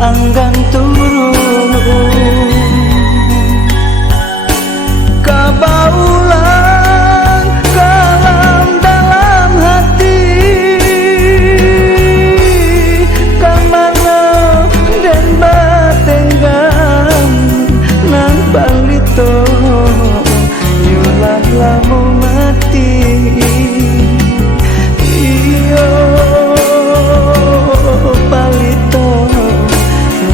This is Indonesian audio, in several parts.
anggan turun kabaulan kalam dalam hati kamana dan batenggang nang balito yulah lamu mati iyo balito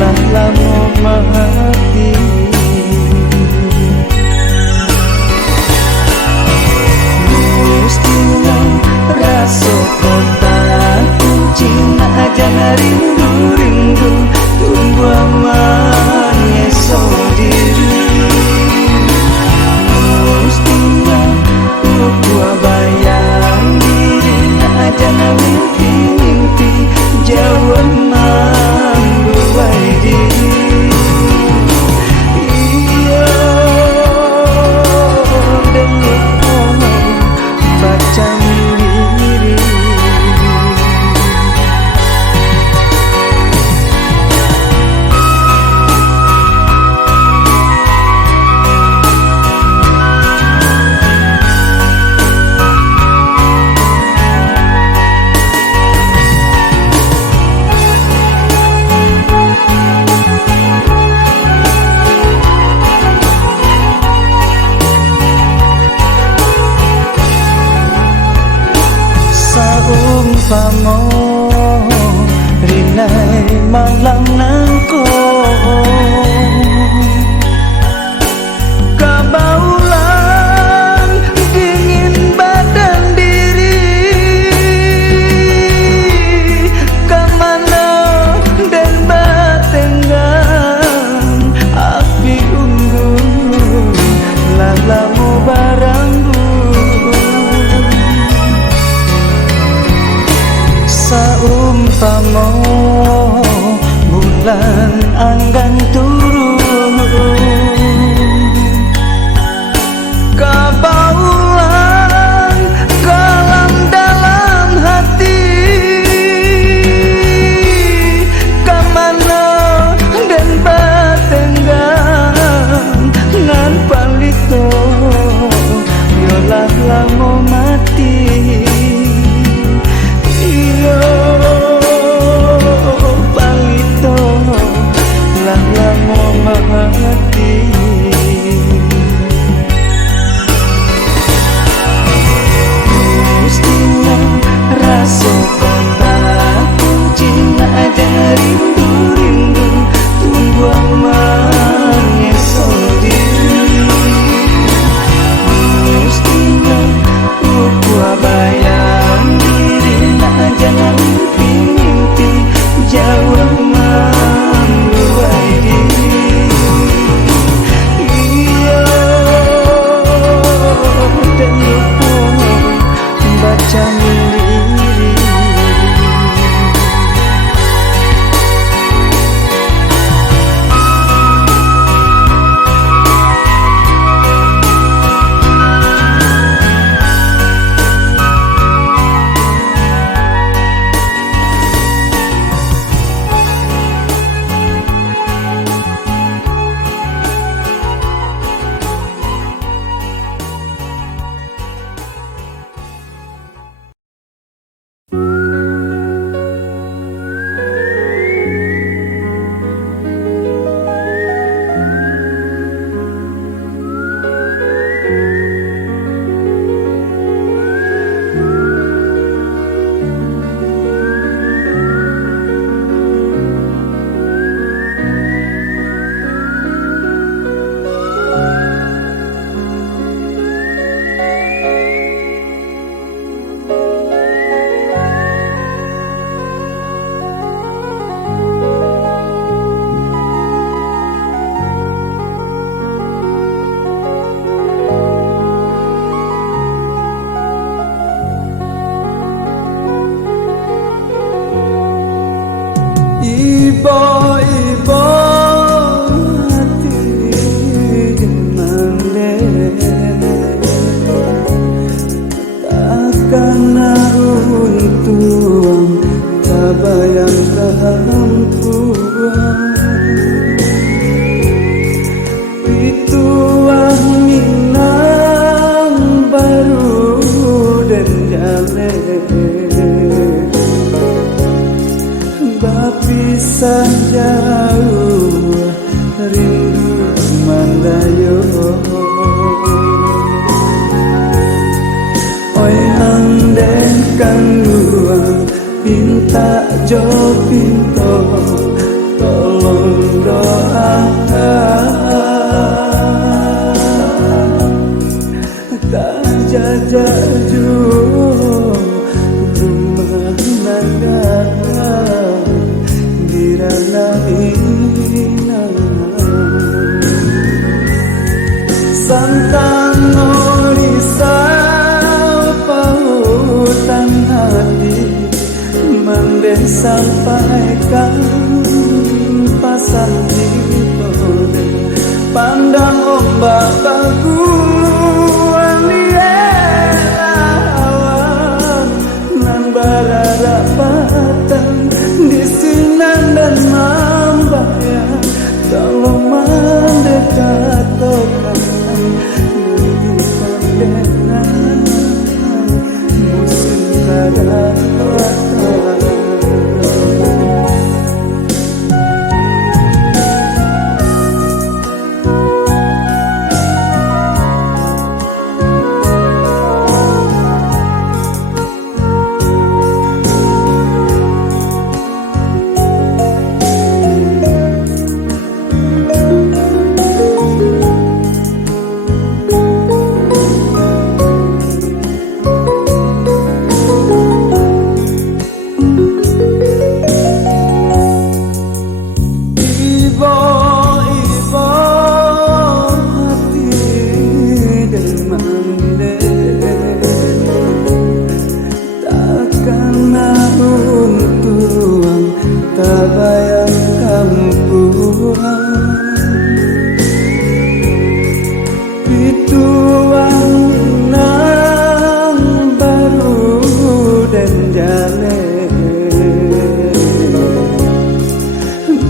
lah lamu mati mustinya rasa kota kucing aja rindu-rindu tunggu aman esok diri mustinya gua bayang diri aja mimpi-mimpi jauh aman buai diri iya demi baca diri saumpama rinai malam nangko kabaulan dingin badan diri kamana dan batenggang api unggun lalamu baranggu saumpama berpisah jauh, rindu mandayo. Oi mandengkan dua, pinta jo pinto, tolong doakan. Tak jajak jauh rumah negara di ranah ina. Santang risau pautan hati, manden sampaikan pasan ditode, pandang ombak baguan lielawan, nan bararapatan di sinan dan mambayang, kalau mendekat tokan musim kadang-kadang.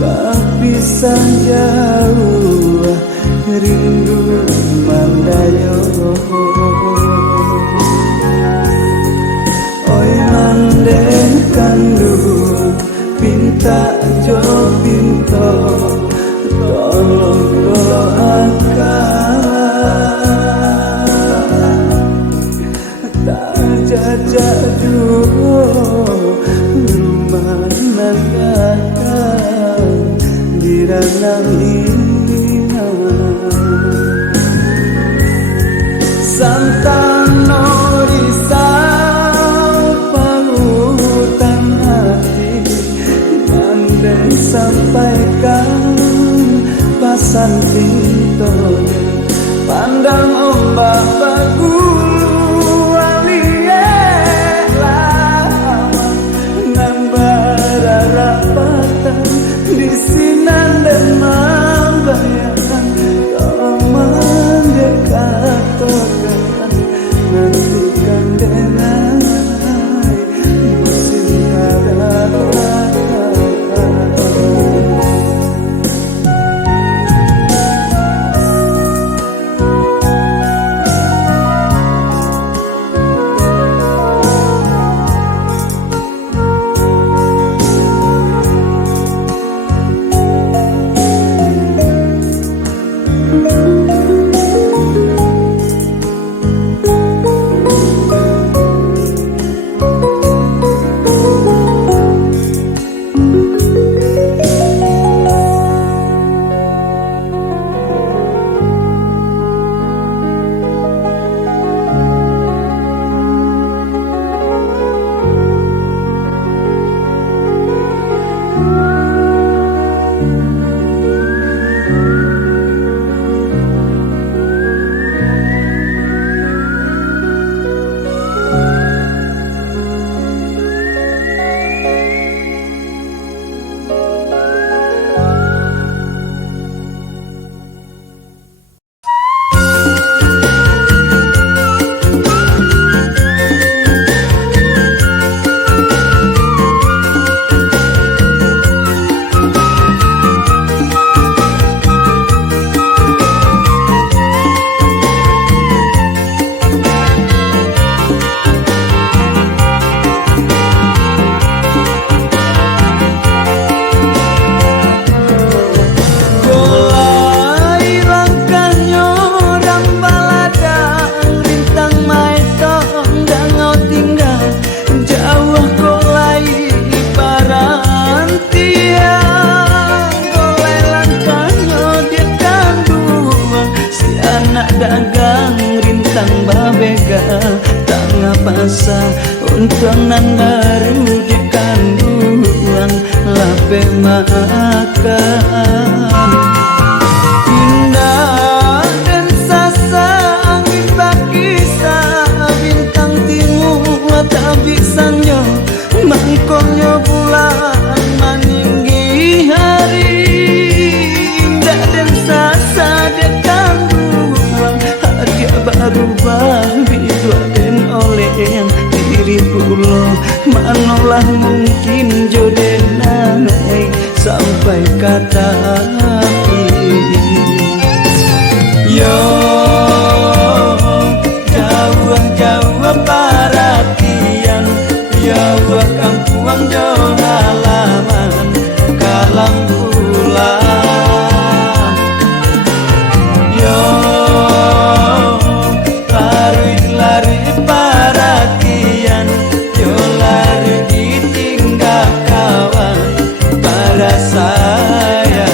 Berpisah jauh, rindu mandayo. Oi mandengkan dua, pinta jo pinto, tolong doakan. Tak jajak jauh rumah negara di ranah ina. Santano risau pautan hati, mandai sampaikan pasan tintone, pandang ombak bagul alielawan, nan bararapatan di sinan dan mambayang, kau mendekat tokan nantikan denai musim kadang-kadang. Indah dan sasa angin bakisa bintang timur tak bisanya mangkongnya bulan meninggi hari. Indah dan sasa dia kan buang dia berubah bidua dan oleh yang diri pulau manolah mungkin jodoh sampai kata hati. Yo jauh perhatian, yo kampung jo halaman kalam pulang. Yo lari perhatian, yo lari ditinggal kawan pada saya.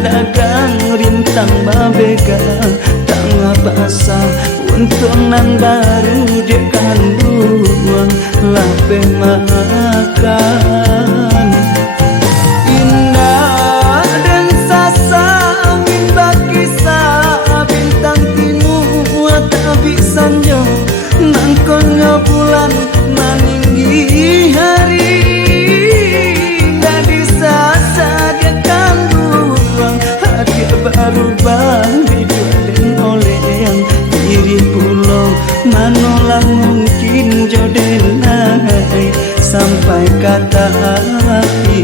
Dagang rintang babegang tengah basah untuk nan baru dia kan buang lape makan. Indah dan sasa angin bakisa bintang timur tak bisa nyo nangkonya bulan meninggi hari. Indah di sasa dia kan berubah dijodohin oleh yang diri pulau manolah mungkin jodoh sampai kata hati.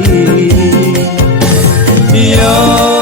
Yo